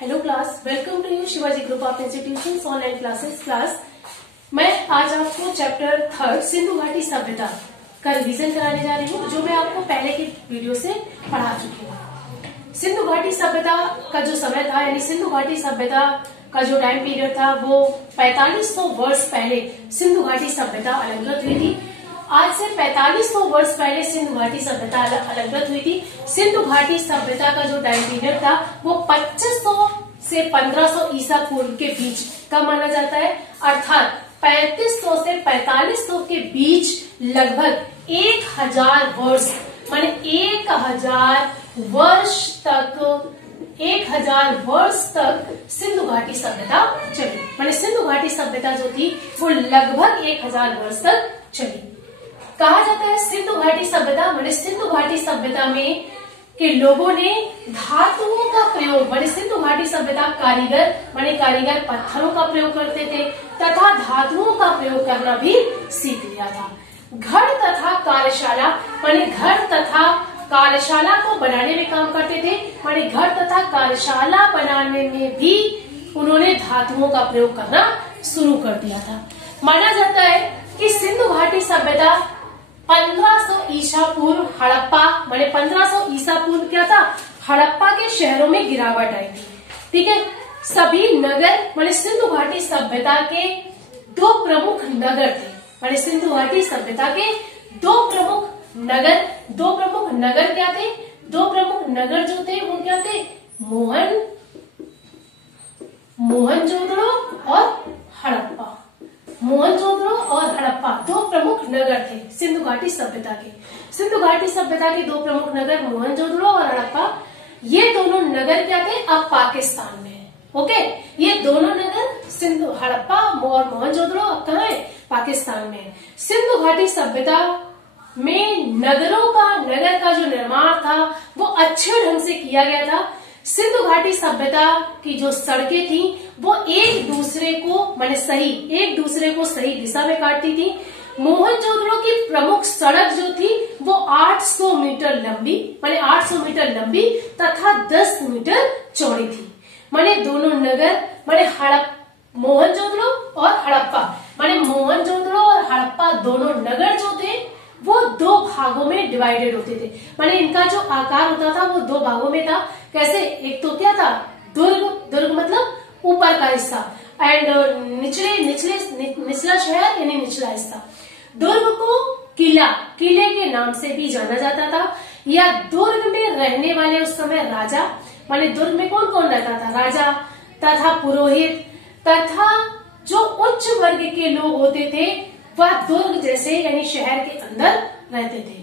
Hello class, welcome to you Shivaji group of institutions online class. मैं आज आपको chapter 3 Sindhu घाटी सभ्यता का रिवीजन कराने जा रही हूँ, जो मैं आपको पहले की वीडियो से पढ़ा चुकी हूँ। सिंधु घाटी सभ्यता का जो समय था, यानी सिंधु घाटी सभ्यता का जो टाइम पीरियड था, वो 4500 वर्ष पहले सिंधु घाटी सभ्यता अलंकृत हुई थी। आज से 4500 वर्ष पहले सिंधु घाटी सभ्यता अलंकृत हुई थी। सिंधु घाटी सभ्यता का जो टाइम पीरियड था वो 2500 से 1500 ईसा पूर्व के बीच का माना जाता है, अर्थात 3500 से 4500 के बीच लगभग 1000 वर्ष, माने 1000 वर्ष तक सिंधु घाटी सभ्यता चली। माने सिंधु घाटी सभ्यता जो थी वो लगभग 1000 वर्ष तक चली। कहा जाता है सिंधु घाटी सभ्यता, माने सिंधु घाटी सभ्यता में के लोगों ने धातुओं का प्रयोग, माने सिंधु घाटी सभ्यता कारीगर पत्थरों का प्रयोग करते थे तथा धातुओं का प्रयोग करना भी सीख लिया था। घर तथा कार्यशाला, माने घर तथा कार्यशाला को बनाने में काम करते थे, माने घर तथा कार्यशाला बनाने में भी उन्होंने धातुओं का प्रयोग करना शुरू कर दिया था। माना जाता है कि सिंधु घाटी सभ्यता 1500 ईसा पूर्व हड़प्पा, माने 1500 ईसा पूर्व क्या था, हड़प्पा के शहरों में गिरावट आई थी। ठीक है, सभी नगर, माने सिंधु घाटी सभ्यता के दो प्रमुख नगर थे। माने सिंधु घाटी सभ्यता के दो प्रमुख नगर क्या थे? दो प्रमुख नगर जो थे वो क्या थे? मोहनजोदड़ो और हड़प्पा। मोहनजोदड़ो और हड़प्पा दो प्रमुख नगर थे सिंधु घाटी सभ्यता के। सिंधु घाटी सभ्यता के दो प्रमुख नगर मोहनजोदड़ो और हड़प्पा, ये दोनों नगर क्या थे? अब पाकिस्तान में है। ओके, ये दोनों नगर सिंधु हड़प्पा और मोहनजोदड़ो अब कहाँ है? पाकिस्तान में है। सिंधु घाटी सभ्यता में नगर का जो निर्माण था वो अच्छे ढंग से किया गया था। सिंधु घाटी सभ्यता की जो सड़कें थी वो एक दूसरे को सही दिशा में काटती थी। मोहनजोदड़ो की प्रमुख सड़क जो थी वो 800 मीटर लंबी, माने 800 मीटर लंबी तथा 10 मीटर चौड़ी थी। माने दोनों नगर, माने मोहनजोदड़ो और हड़प्पा, माने मोहनजोदड़ो और हड़प्पा दोनों नगर जो थे वो दो भागों में डिवाइडेड होते थे। माने इनका जो आकार होता था वो दो भागों में था। कैसे? एक तो क्या था? दुर्ग मतलब ऊपर का हिस्सा, एंड निचला शहर यानी निचला हिस्सा। दुर्ग को किले के नाम से भी जाना जाता था, या दुर्ग में रहने वाले उस समय राजा, माने दुर्ग में कौन कौन रहता था? राजा तथा पुरोहित तथा जो उच्च वर्ग के लोग होते थे वह दुर्ग जैसे यानी शहर के अंदर रहते थे।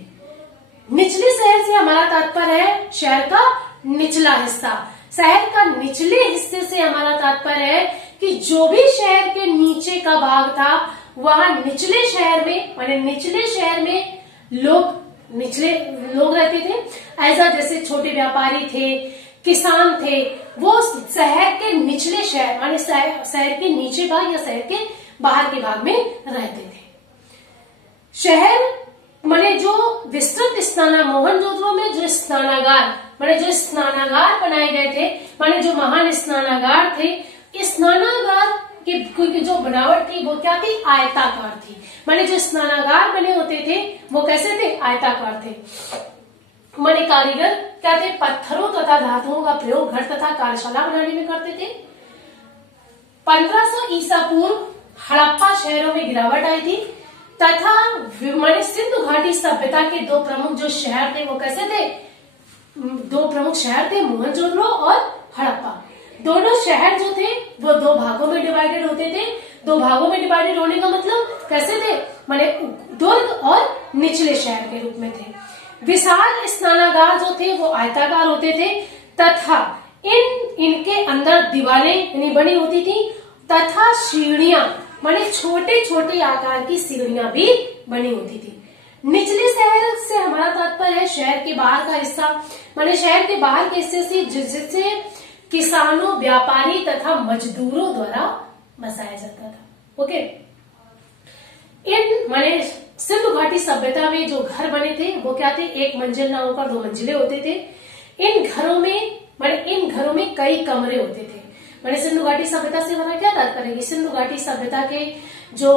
निचले शहर से हमारा तात्पर्य है शहर का निचला हिस्सा। शहर का निचले हिस्से से हमारा तात्पर्य है कि जो भी शहर के नीचे का भाग था वहां निचले शहर में, माने निचले शहर में निचले लोग रहते थे। ऐसा जैसे छोटे व्यापारी थे, किसान थे, वो शहर के निचले शहर, माने शहर के नीचे भाग या शहर के बाहर के भाग में रहते थे। शहर माने जो विस्तृत मोहनजोदड़ो में जो स्नानागार बनाए गए थे, माने जो महान स्नानागार थे, स्नानागार की जो बनावट थी वो क्या थी? आयताकार थी। माने जो स्नानागार बने होते थे वो कैसे थे? आयताकार थे। माने कारीगर क्या थे? पत्थरों तथा धातुओं का प्रयोग घर तथा कार्यशाला बनाने में करते थे। 1500 ईसा पूर्व हड़प्पा शहरों में गिरावट आई थी तथा माने सिंधु घाटी सभ्यता के दो प्रमुख जो शहर थे वो कैसे थे? दो प्रमुख शहर थे मोहनजोदड़ो और हड़प्पा। दोनों शहर जो थे वो दो भागों में डिवाइडेड होते थे। दो भागों में डिवाइडेड होने का मतलब कैसे थे? माने दुर्ग और निचले शहर के रूप में थे। विशाल स्नानागार जो थे वो आयताकार होते थे तथा इनके अंदर दीवारें यानी बनी होती थी तथा सीढ़ियां, माने छोटे छोटे आकार की सीढ़ियां भी बनी होती थी। निचले शहर से हमारा तात्पर्य है शहर के बाहर का हिस्सा, माने शहर के बाहर के हिस्से से जिससे किसानों, व्यापारी तथा मजदूरों द्वारा बसाया जाता था। ओके, माने सिंधु घाटी सभ्यता में जो घर बने थे वो क्या थे? एक मंजिल ना होकर दो मंजिले होते थे। इन घरों में माने इन घरों में कई कमरे होते थे। माने सिंधु घाटी सभ्यता से हमारा क्या तात्पर्य है? सिंधु घाटी सभ्यता के जो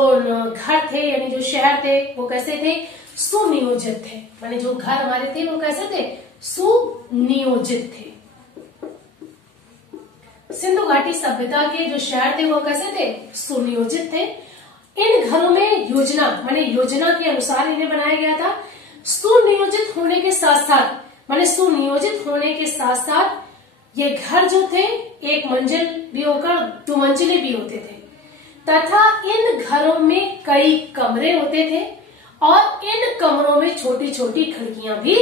घर थे यानी जो शहर थे वो कैसे थे? सुनियोजित थे। माने जो घर हमारे थे वो कैसे थे? सुनियोजित थे। सिंधु घाटी सभ्यता के जो शहर थे वो कैसे थे? सुनियोजित थे। इन घरों में योजना माने योजना के अनुसार इन्हें बनाया गया था। सुनियोजित होने के साथ साथ माने सुनियोजित होने के साथ साथ ये घर जो थे एक मंजिल भी होकर 2 मंजिले भी होते थे तथा इन घरों में कई कमरे होते थे और इन कमरों में छोटी छोटी खिड़कियां भी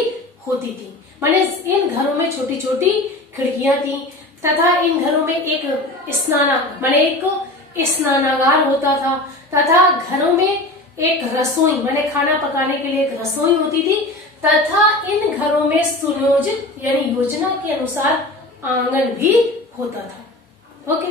होती थी। माने इन घरों में छोटी छोटी खिड़कियां थी तथा इन घरों में एक स्नानागार होता था तथा घरों में एक रसोई माने खाना पकाने के लिए एक रसोई होती थी तथा इन घरों में सुनियोजित यानी योजना के अनुसार आंगन भी होता था। ओके।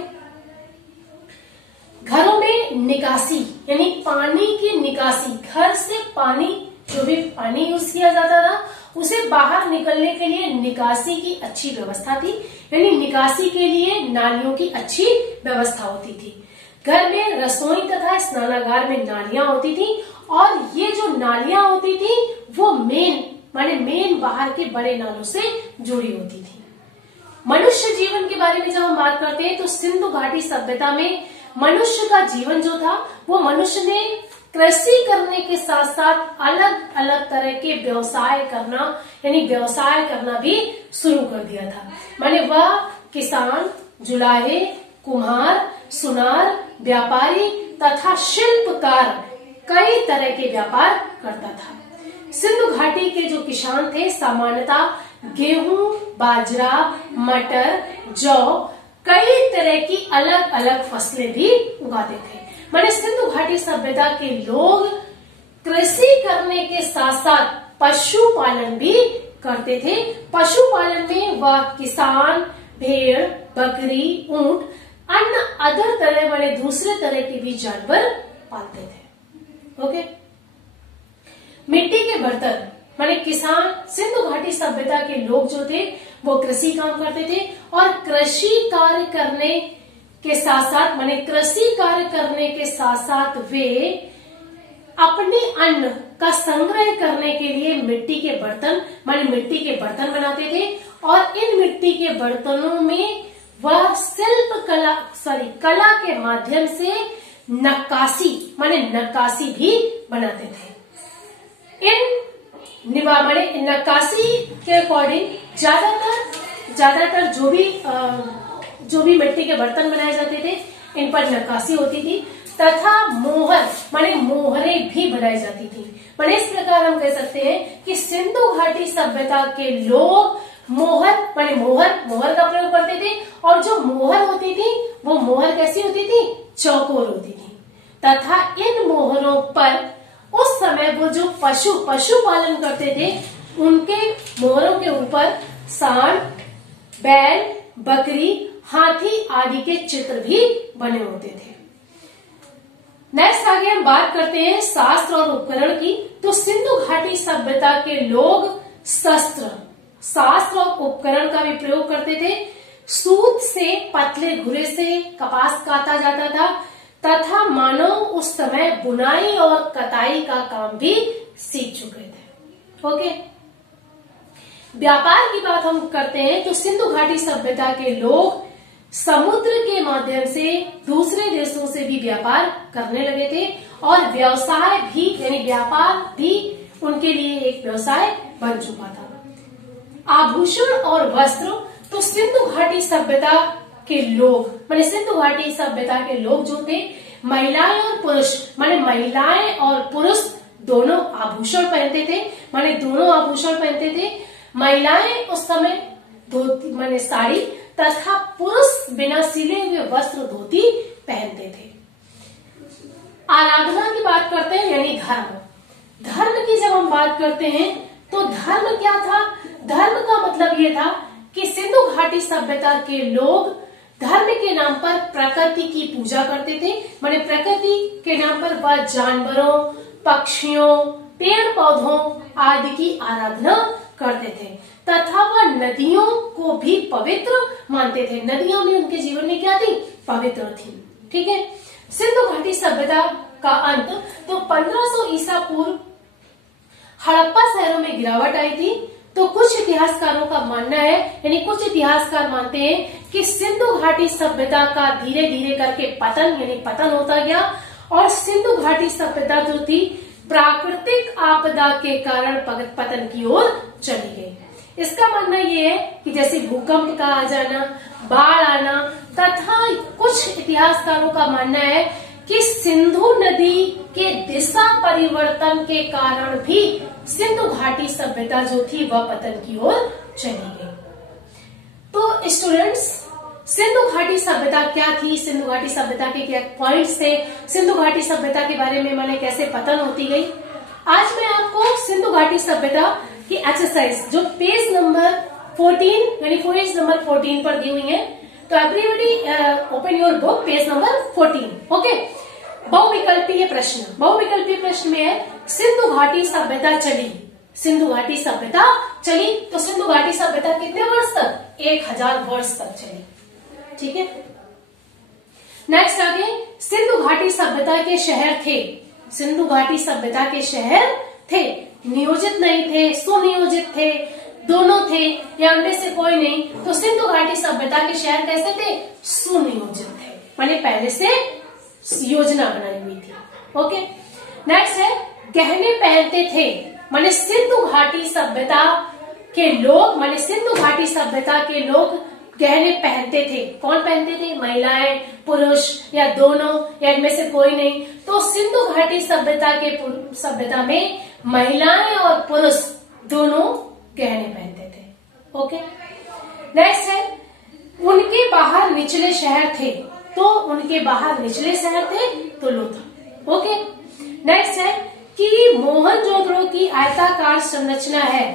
घरों में निकासी यानी पानी की निकासी, घर से पानी जो भी पानी यूज किया जाता था उसे बाहर निकलने के लिए निकासी की अच्छी व्यवस्था थी। यानी निकासी के लिए नालियों की अच्छी व्यवस्था होती थी। घर में रसोई तथा स्नानागार में नालियां होती थी और ये जो नालियां होती थी वो मेन बाहर के बड़े नालों से जुड़ी होती थी। मनुष्य जीवन के बारे में जब हम बात करते हैं तो सिंधु घाटी सभ्यता में मनुष्य का जीवन जो था वो मनुष्य ने कृषि करने के साथ साथ अलग अलग तरह के व्यवसाय करना यानी व्यवसाय करना भी शुरू कर दिया था। माने वह किसान, जुलाहे, कुम्हार, सुनार, व्यापारी तथा शिल्पकार कई तरह के व्यापार करता था। सिंधु घाटी के जो किसान थे सामान्यतः गेहूं, बाजरा, मटर, जौ कई तरह की अलग अलग फसलें भी उगाते थे। माने सिंधु घाटी सभ्यता के लोग कृषि करने के साथ साथ पशुपालन भी करते थे। पशुपालन में वह किसान भेड़, बकरी, ऊंट, अन्य अदर तरह वाले दूसरे तरह के भी जानवर पालते थे। ओके। मिट्टी के बर्तन माने किसान सिंधु घाटी सभ्यता के लोग जो थे वो कृषि काम करते थे और कृषि कार्य करने के साथ साथ माने कृषि कार्य करने के साथ साथ वे अपने अन्न का संग्रह करने के लिए मिट्टी के बर्तन माने मिट्टी के बर्तन बनाते थे और इन मिट्टी के बर्तनों में वह कला के माध्यम से नक्काशी माने नक्काशी भी बनाते थे। नक्काशी के अकॉर्डिंग ज्यादातर जो भी मिट्टी के बर्तन बनाए जाते थे इन पर नक्काशी होती थी तथा मोहर माने मोहरें भी बनाई जाती थी। माने इस प्रकार हम कह सकते हैं कि सिंधु घाटी सभ्यता के लोग मोहर का प्रयोग करते थे और जो मोहर होती थी वो मोहर कैसी होती थी? चौकोर होती थी तथा इन मोहरों पर उस समय वो जो पशुपालन करते थे उनके मोहरों के ऊपर सांड, बैल, बकरी, हाथी आदि के चित्र भी बने होते थे। नेक्स्ट आगे हम बात करते हैं शास्त्र और उपकरण की। तो सिंधु घाटी सभ्यता के लोग शास्त्र और उपकरण का भी प्रयोग करते थे। सूत से पतले घुरे से कपास काटा जाता था तथा मानव उस समय बुनाई और कताई का काम भी सीख चुके थे। ओके। व्यापार की बात हम करते हैं तो सिंधु घाटी सभ्यता के लोग समुद्र के माध्यम से दूसरे देशों से भी व्यापार करने लगे थे और व्यवसाय भी यानी व्यापार भी उनके लिए एक व्यवसाय बन चुका था। आभूषण और वस्त्र तो सिंधु घाटी सभ्यता के लोग माने सिंधु घाटी सभ्यता के लोग जो थे महिलाएं और पुरुष माने महिलाएं और पुरुष दोनों आभूषण पहनते थे। माने दोनों आभूषण पहनते थे। महिलाएं उस समय धोती माने साड़ी तथा पुरुष बिना सिले हुए वस्त्र धोती पहनते थे। आराधना की बात करते हैं यानी धर्म की जब हम बात करते हैं तो धर्म क्या था? धर्म का मतलब ये था कि सिंधु घाटी सभ्यता के लोग धर्म के नाम पर प्रकृति की पूजा करते थे। माने प्रकृति के नाम पर वह जानवरों, पक्षियों, पेड़ पौधों आदि की आराधना करते थे तथा वह नदियों को भी पवित्र मानते थे। नदियां भी उनके जीवन में क्या थी? पवित्र थी। ठीक है। सिंधु घाटी सभ्यता का अंत तो 1500 ईसा पूर्व हड़प्पा शहरों में गिरावट आई थी। तो कुछ इतिहासकारों का मानना है, यानी कुछ इतिहासकार मानते हैं कि सिंधु घाटी सभ्यता का धीरे धीरे करके पतन यानी पतन होता गया और सिंधु घाटी सभ्यता जो थी प्राकृतिक आपदा के कारण पतन की ओर चली गई। इसका मानना यह है कि जैसे भूकंप का आ जाना, बाढ़ आना तथा कुछ इतिहासकारों का मानना है कि सिंधु नदी के दिशा परिवर्तन के कारण भी सिंधु घाटी सभ्यता जो थी वह पतन की ओर चली गई। तो स्टूडेंट्स, सिंधु घाटी सभ्यता क्या थी, सिंधु घाटी सभ्यता के क्या पॉइंट्स थे, सिंधु घाटी सभ्यता के बारे में मैंने कैसे पतन होती गई, आज मैं आपको सिंधु घाटी सभ्यता की एक्सरसाइज जो पेज नंबर 14 यानी पेज नंबर 14 पर दी हुई है, तो everybody open your book page number 14। Okay. बहुविकल्पीय प्रश्न में है सिंधु घाटी सभ्यता चली, सिंधु घाटी सभ्यता चली तो सिंधु घाटी सभ्यता कितने वर्ष तक? 1000 वर्ष तक चली। ठीक है। नेक्स्ट आगे, सिंधु घाटी सभ्यता के शहर थे, सिंधु घाटी सभ्यता के शहर थे, नियोजित नहीं थे, सुनियोजित थे, दोनों थे या उनमें से कोई नहीं। तो सिंधु घाटी सभ्यता के शहर कैसे थे? सुनियोजित थे, माने पहले से योजना बनाई हुई थी। ओके। नेक्स्ट है गहने पहनते थे, माने सिंधु घाटी सभ्यता के लोग, माने सिंधु घाटी सभ्यता के लोग गहने पहनते थे। कौन पहनते थे? महिलाएं, पुरुष या दोनों या इनमें से कोई नहीं। तो सिंधु घाटी सभ्यता में महिलाएं और पुरुष दोनों गहने पहनते थे। ओके। नेक्स्ट है उनके बाहर निचले शहर थे, तो उनके बाहर निचले शहर थे तो लोथा। ओके। नेक्स्ट है कि मोहनजोदड़ो की आयताकार संरचना है,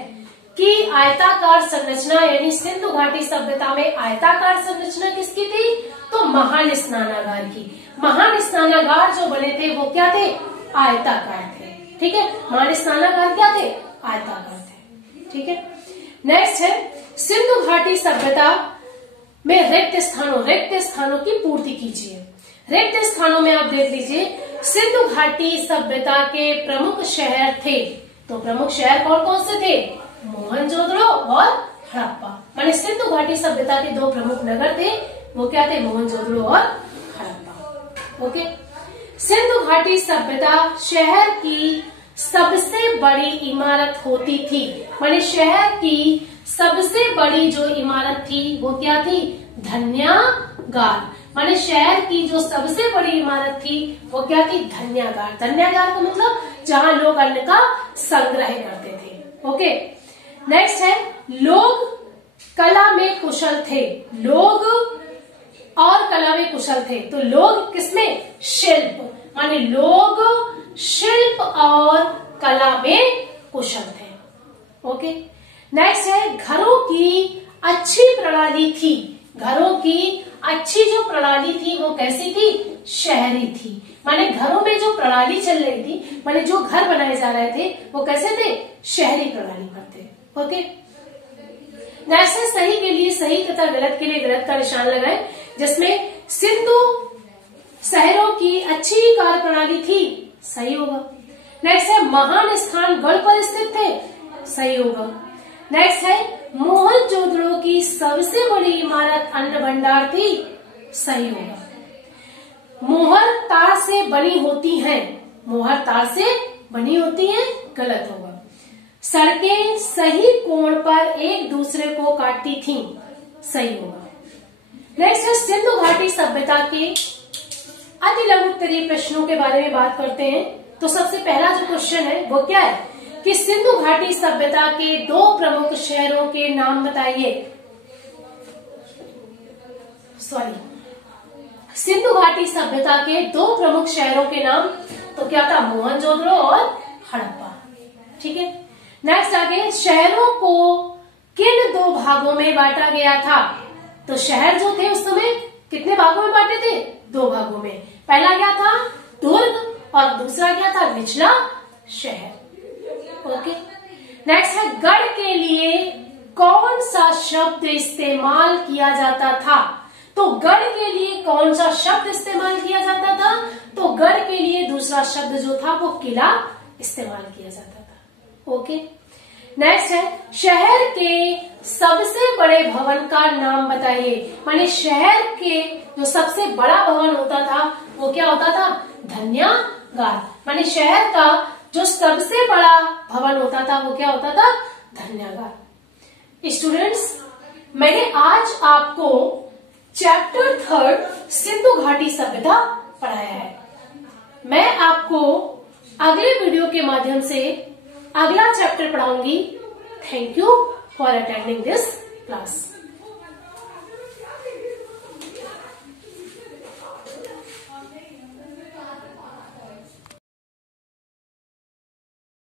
कि आयताकार संरचना यानी सिंधु घाटी सभ्यता में आयताकार संरचना किसकी थी? तो महान स्नानागार की। महान स्नानागार जो बने थे वो क्या थे? आयताकार थे। ठीक है। महान स्नानागार क्या थे? आयताकार थे। ठीक है। नेक्स्ट है सिंधु घाटी सभ्यता में रिक्त स्थानों की पूर्ति कीजिए। रिक्त स्थानों में आप देख लीजिए सिंधु घाटी सभ्यता के प्रमुख शहर थे, तो प्रमुख शहर कौन कौन से थे? मोहनजोदड़ो और हड़प्पा। माने सिंधु घाटी सभ्यता के दो प्रमुख नगर थे, वो क्या थे? मोहनजोदड़ो और हड़प्पा। ओके। सिंधु घाटी सभ्यता शहर की सबसे बड़ी इमारत होती थी, माने शहर की सबसे बड़ी जो इमारत थी वो क्या थी? धन्यागार। माने शहर की जो सबसे बड़ी इमारत थी वो क्या थी? धन्यागार। धन्यागार का मतलब जहां लोग अन्न का संग्रह करते थे। ओके। नेक्स्ट है लोग कला में कुशल थे, लोग और कला में कुशल थे, तो लोग किसमें? शिल्प, माने लोग शिल्प और कला में कुशल थे। ओके। नेक्स्ट है घरों की अच्छी प्रणाली थी, घरों की अच्छी जो प्रणाली थी वो कैसी थी? शहरी थी। माने घरों में जो प्रणाली चल रही थी, माने जो घर बनाए जा रहे थे वो कैसे थे? शहरी प्रणाली पर थे। ओके। नेक्स्ट है सही के लिए सही तथा गलत के लिए गलत का निशान लगाएं, जिसमें सिंधु शहरों की अच्छी कार्य प्रणाली थी, सही होगा। नेक्स्ट है महान स्थान गढ़ पर स्थित थे, सही होगा। नेक्स्ट है मोहनजोदड़ो की सबसे बड़ी इमारत अन्न भंडार थी, सही होगा। मोहर तार से बनी होती हैं, मोहर तार से बनी होती हैं, गलत होगा। सड़कें सही कोण पर एक दूसरे को काटती थीं, सही होगा। नेक्स्ट है सिंधु घाटी सभ्यता के अति लघु उत्तरीय प्रश्नों के बारे में बात करते हैं। तो सबसे पहला जो क्वेश्चन है वो क्या है कि सिंधु घाटी सभ्यता के दो प्रमुख शहरों के नाम बताइए। सिंधु घाटी सभ्यता के दो प्रमुख शहरों के नाम तो क्या था? मोहनजोदड़ो और हड़प्पा। ठीक है। नेक्स्ट आगे शहरों को किन दो भागों में बांटा गया था? तो शहर जो थे उस समय कितने भागों में बांटे थे? दो भागों में। पहला क्या था? दुर्ग और दूसरा क्या था? निचला शहर। ओके। नेक्स्ट है गढ़ के लिए कौन सा शब्द इस्तेमाल किया जाता था? तो गढ़ के लिए कौन सा शब्द इस्तेमाल किया जाता था? तो गढ़ के लिए दूसरा शब्द जो था वो किला इस्तेमाल किया जाता था। ओके, नेक्स्ट है शहर के सबसे बड़े भवन का नाम बताइए। माने शहर के जो सबसे बड़ा भवन होता था वो क्या होता था? धन्यागार। माने शहर का जो सबसे बड़ा भवन होता था वो क्या होता था? धन्यागार। स्टूडेंट्स, मैंने आज आपको चैप्टर 3 सिंधु घाटी सभ्यता पढ़ाया है। मैं आपको अगले वीडियो के माध्यम से अगला चैप्टर पढ़ाऊंगी। Thank you for attending this class.